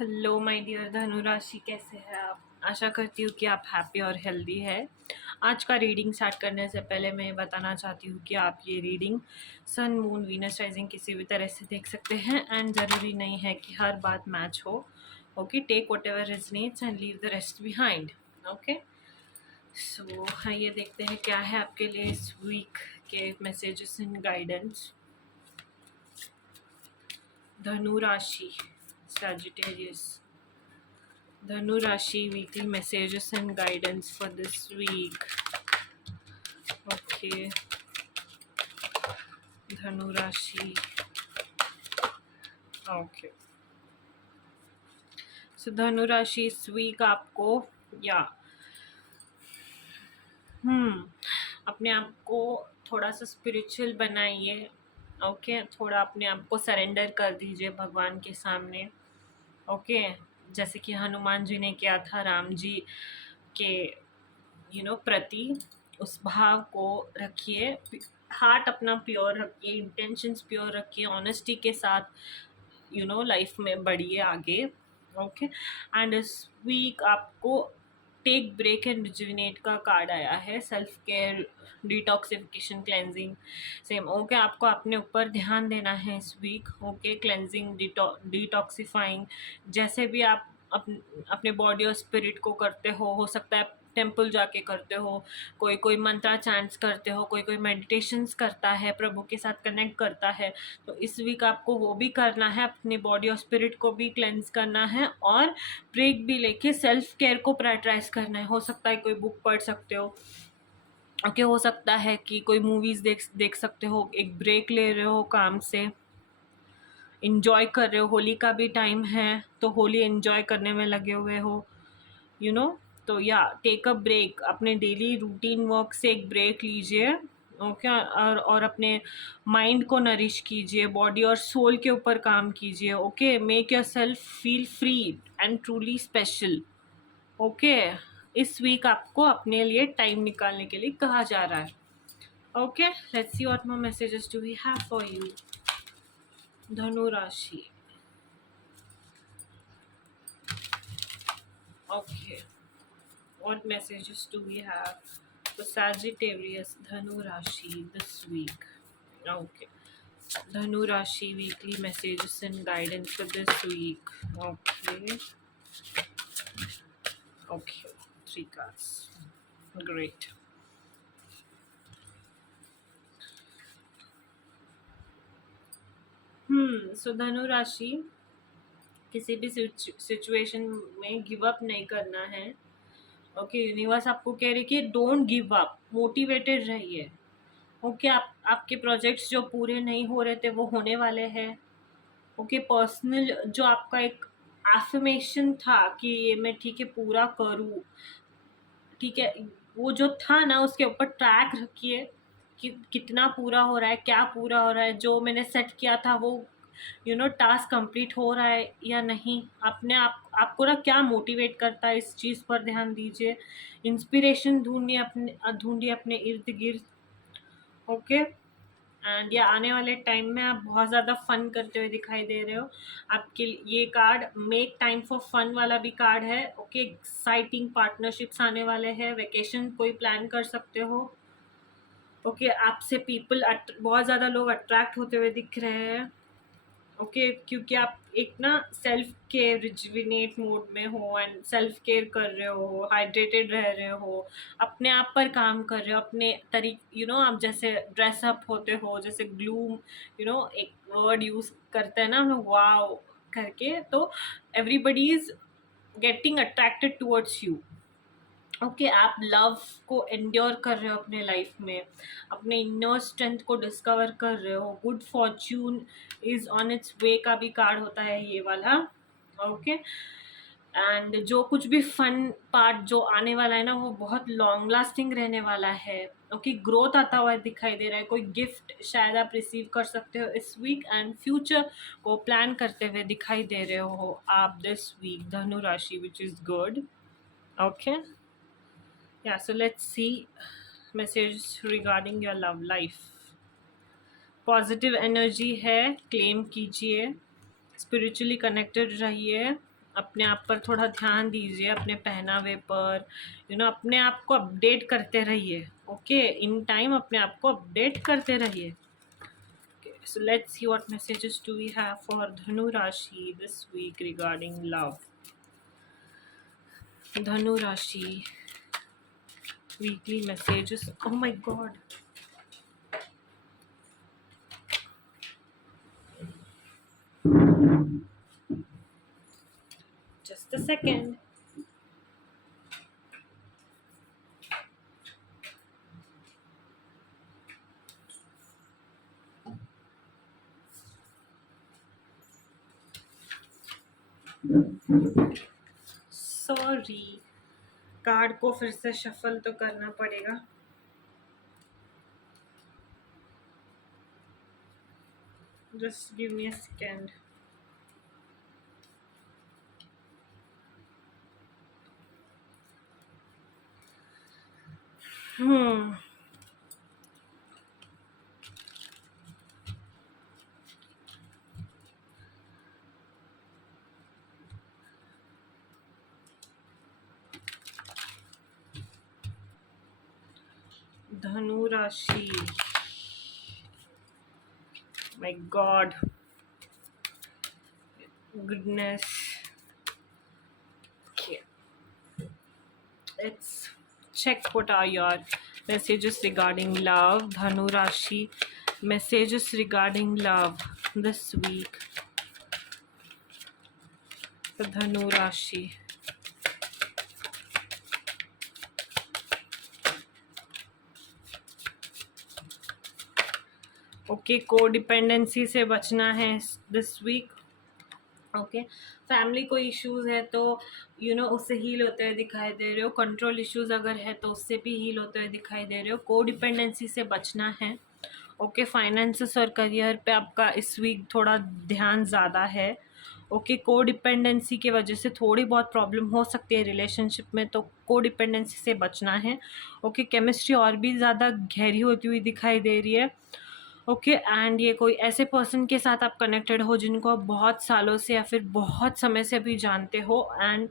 Hello my dear धनु राशि, कैसे हैं आप? आशा करती हूँ कि आप हैप्पी और हेल्दी है। आज का रीडिंग स्टार्ट करने से पहले मैं बताना चाहती हूँ कि आप ये रीडिंग सन, मून, वीनस, राइजिंग किसी भी तरह से देख सकते हैं एंड ज़रूरी नहीं है कि हर बात मैच हो। Okay, take whatever resonates and leave the rest behind. Okay, so ये देखते हैं क्या है आपके लिए इस वीक के मैसेजेस एंड गाइडेंस। धनु राशि, Sagittarius. Dhanu Rashi weekly messages and guidance for this week. Okay. Dhanu Rashi. Okay. So Dhanu Rashi इस week आपको या अपने आप को थोड़ा सा स्पिरिचुअल बनाइए। ओके, थोड़ा अपने आप को सरेंडर कर दीजिए भगवान के सामने। ओके, जैसे कि हनुमान जी ने किया था राम जी के प्रति। उस भाव को रखिए, हार्ट अपना प्योर रखिए, इंटेंशंस प्योर रखिए, ऑनेस्टी के साथ लाइफ में बढ़िए आगे। ओके, एंड इस वीक आपको टेक ब्रेक एंड रिजुविनेट का कार्ड आया है। Self care, detoxification, cleansing same. Okay, आपको अपने ऊपर ध्यान देना है इस वीक। ओके, क्लेंजिंग, डिटॉक्सिफाइंग, जैसे भी आप अपने बॉडी और स्पिरिट को करते हो सकता है टेम्पल जाके करते हो, कोई कोई मंत्रा चैंट्स करते हो, कोई कोई मेडिटेशंस करता है, प्रभु के साथ कनेक्ट करता है। तो इस वीक आपको वो भी करना है, अपनी बॉडी और स्पिरिट को भी क्लेंस करना है और ब्रेक भी लेके सेल्फ केयर को प्रायोरिटाइज करना है। हो सकता है कोई बुक पढ़ सकते हो। ओके, हो सकता है कि कोई मूवीज़ देख सकते हो, एक ब्रेक ले रहे हो काम से, इंजॉय कर रहे हो। होली का भी टाइम है तो होली एंजॉय करने में लगे हुए हो तो या टेक अ ब्रेक, अपने डेली रूटीन वर्क से एक ब्रेक लीजिए। ओके, और अपने माइंड को नरिश कीजिए, बॉडी और सोल के ऊपर काम कीजिए। Okay, make your self feel free and truly special. Okay, इस वीक आपको अपने लिए टाइम निकालने के लिए कहा जा रहा है। Okay, let's see what more messages do we have for you Dhanu Rashi. Okay, what messages do we have for Sagittarius Dhanu Rashi this week? Okay, Dhanu Rashi weekly messages and guidance for this week. Okay, okay, 3 cards. Great. So Dhanu Rashi, किसी भी situation में give up नहीं करना है। Okay, universe आपको कह रही है कि डोंट गिव अप, मोटिवेटेड रहिए। ओके, आपके प्रोजेक्ट्स जो पूरे नहीं हो रहे थे वो होने वाले हैं। ओके, पर्सनल जो आपका एक एफर्मेशन था कि ये मैं ठीक है पूरा करूँ, ठीक है, वो जो था ना उसके ऊपर ट्रैक रखिए कि कितना पूरा हो रहा है, क्या पूरा हो रहा है, जो मैंने सेट किया था वो टास्क कंप्लीट हो रहा है या नहीं। अपने आपको ना क्या मोटिवेट करता है इस चीज़ पर ध्यान दीजिए। इंस्पिरेशन ढूंढिए अपने इर्द गिर्द। ओके, एंड या आने वाले टाइम में आप बहुत ज़्यादा फन करते हुए दिखाई दे रहे हो। आपके ये card make time for fun वाला भी कार्ड है। ओके, एक्साइटिंग पार्टनरशिप्स आने वाले हैं, वेकेशन कोई प्लान कर सकते हो। ओके, आपसे पीपल बहुत ज़्यादा लोग अट्रैक्ट होते हुए दिख रहे हैं। ओके, क्योंकि आप एक ना सेल्फ केयर रिजुविनेट मोड में हो एंड सेल्फ केयर कर रहे हो, हाइड्रेटेड रह रहे हो, अपने आप पर काम कर रहे हो, अपने आप जैसे ड्रेसअप होते हो, जैसे ग्लूम एक वर्ड यूज़ करते हैं ना हम लोग, वाओ करके, तो everybody is getting attracted towards you. Okay, आप लव को एंड्योर कर रहे हो अपने लाइफ में, अपने इनर स्ट्रेंथ को डिस्कवर कर रहे हो। Good fortune is on its way का भी कार्ड होता है ये वाला। ओके, एंड जो कुछ भी फन पार्ट जो आने वाला है ना वो बहुत लॉन्ग लास्टिंग रहने वाला है। ओके, ग्रोथ आता हुआ दिखाई दे रहा है। कोई गिफ्ट शायद आप रिसीव कर सकते हो इस वीक एंड फ्यूचर को प्लान करते हुए दिखाई दे रहे हो आप दिस वीक धनु राशि, which is good. Okay, yeah, so let's see message regarding your love life. Positive energy है, क्लेम कीजिए, स्पिरिचुअली कनेक्टेड रहिए। अपने आप पर थोड़ा ध्यान दीजिए, अपने पहनावे पर, अपने आप को अपडेट करते रहिए। ओके, इन टाइम अपने आप को अपडेट करते रहिए। So let's see what messages do we have for Dhanu Rashi this week regarding love. Dhanu Rashi weekly messages. Oh my god. Just a second. Sorry, card को फिर से shuffle तो करना पड़ेगा। Just give me a second. धनु राशि, my god, goodness. Okay, let's check what are your messages regarding love. Dhanu Rashi messages regarding love this week. The Dhanu Rashi. Okay, codependency से बचना है दिस वीक। ओके, फैमिली कोई issues है तो उससे heal होते हुए दिखाई दे रहे हो। कंट्रोल इश्यूज अगर है तो उससे भी हील होते हुए दिखाई दे रहे हो। कोडिपेंडेंसी से बचना है। ओके, फाइनेंसेस और करियर पे आपका इस वीक थोड़ा ध्यान ज़्यादा है। ओके, कोडिपेंडेंसी की वजह से थोड़ी बहुत प्रॉब्लम हो सकती है रिलेशनशिप में, तो कोडिपेंडेंसी से बचना है। ओके, केमिस्ट्री और भी ज़्यादा गहरी होती हुई दिखाई दे रही है। ओके, एंड ये कोई ऐसे पर्सन के साथ आप कनेक्टेड हो जिनको आप बहुत सालों से या फिर बहुत समय से भी जानते हो, एंड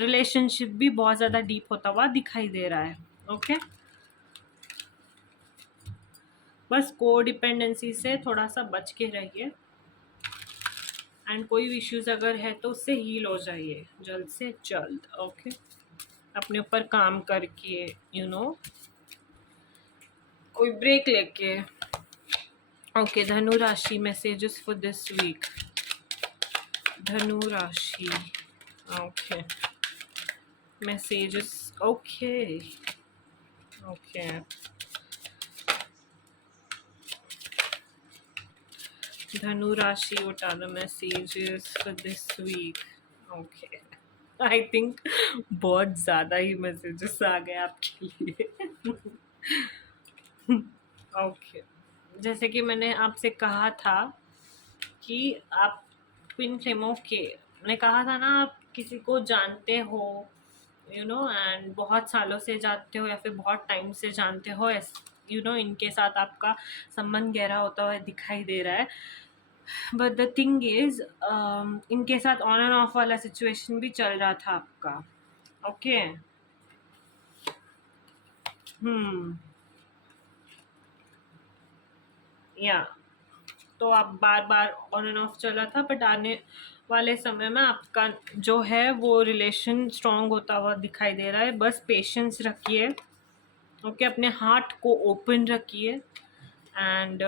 रिलेशनशिप भी बहुत ज़्यादा डीप होता हुआ दिखाई दे रहा है। ओके, बस कोडिपेंडेंसी से थोड़ा सा बच के रहिए, एंड कोई इश्यूज अगर है तो उससे हील हो जाइए जल्द से जल्द। ओके, अपने ऊपर काम करके कोई ब्रेक लेके। ओके, धनु राशि messages for this week. Dhanu Rashi. Okay. Messages. Okay. Okay. Dhanu Rashi, what are the messages for this week? Okay. I think बहुत ज़्यादा ही messages आ गए आपके लिए। ओके, जैसे कि मैंने आपसे कहा था कि आप ट्विन फ्लेमों के, मैंने कहा था ना, आप किसी को जानते हो एंड बहुत सालों से जानते हो या फिर बहुत टाइम से जानते हो, इनके साथ आपका संबंध गहरा होता हुआ दिखाई दे रहा है। बट द थिंग इज, इनके साथ ऑन एंड ऑफ वाला सिचुएशन भी चल रहा था आपका। ओके, या तो आप बार बार ऑन एंड ऑफ चला था, बट आने वाले समय में आपका जो है वो रिलेशन स्ट्रांग होता हुआ दिखाई दे रहा है। बस पेशेंस रखिए। ओके, अपने हार्ट को ओपन रखिए, एंड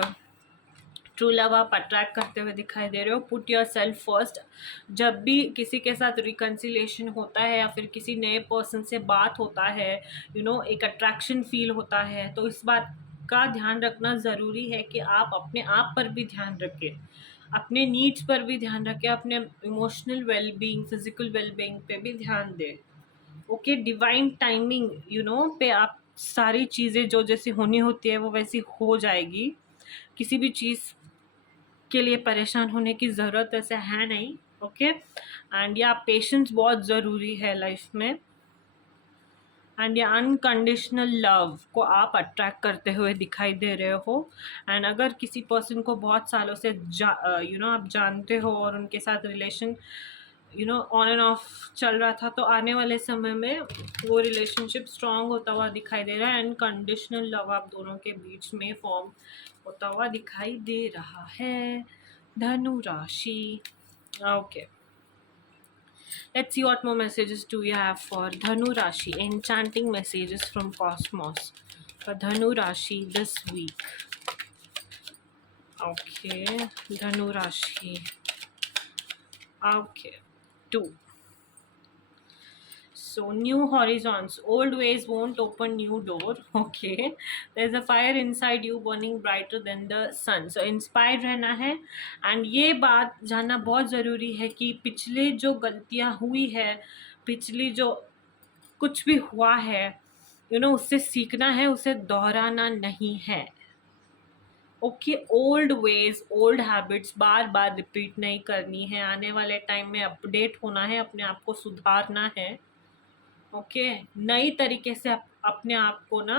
ट्रू लव आप अट्रैक्ट करते हुए दिखाई दे रहे हो। Put your self first. जब भी किसी के साथ रिकन्सिलेशन होता है या फिर किसी नए पर्सन से बात होता है, एक अट्रैक्शन फील होता है, तो इस बात का ध्यान रखना ज़रूरी है कि आप अपने आप पर भी ध्यान रखें, अपने नीड्स पर भी ध्यान रखें, अपने इमोशनल वेलबींग, फिजिकल वेलबींग पे भी ध्यान दें। ओके, डिवाइन टाइमिंग पे आप सारी चीज़ें जो जैसी होनी होती है वो वैसी हो जाएगी। किसी भी चीज़ के लिए परेशान होने की ज़रूरत ऐसा है नहीं। ओके, एंड या पेशेंस बहुत ज़रूरी है लाइफ में, एंड या अनकंडीशनल लव को आप अट्रैक्ट करते हुए दिखाई दे रहे हो। एंड अगर किसी पर्सन को बहुत सालों से आप जानते हो और उनके साथ रिलेशन ऑन एंड ऑफ चल रहा था, तो आने वाले समय में वो रिलेशनशिप स्ट्रांग होता हुआ दिखाई दे रहा है एंड कंडीशनल लव आप दोनों के बीच में फॉर्म होता हुआ दिखाई दे रहा है। धनु Rashi. Okay, let's see what more messages do we have for Dhanu Rashi. Enchanting messages from Cosmos for Dhanu Rashi this week. Okay, Dhanu Rashi. Okay, 2. So new horizons, old ways won't open new door. Okay, there's a fire inside you burning brighter than the sun. So inspired रहना है and ये बात जानना बहुत ज़रूरी है कि पिछले जो गलतियाँ हुई है, पिछली जो कुछ भी हुआ है, उससे सीखना है, उसे दोहराना नहीं है। Okay, old ways, old habits बार बार रिपीट नहीं करनी है। आने वाले टाइम में अपडेट होना है, अपने आप को सुधारना है। ओके, नई तरीके से अपने आप को ना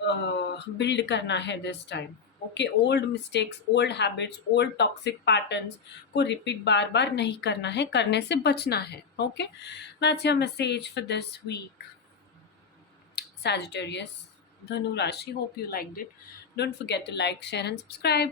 बिल्ड करना है this time. Okay, old mistakes, old habits, old toxic patterns को रिपीट बार बार नहीं करना है, करने से बचना है। Okay, that's your message for this week, Sagittarius, Dhanu Rashi. Hope you liked it. Don't forget to like, share and subscribe.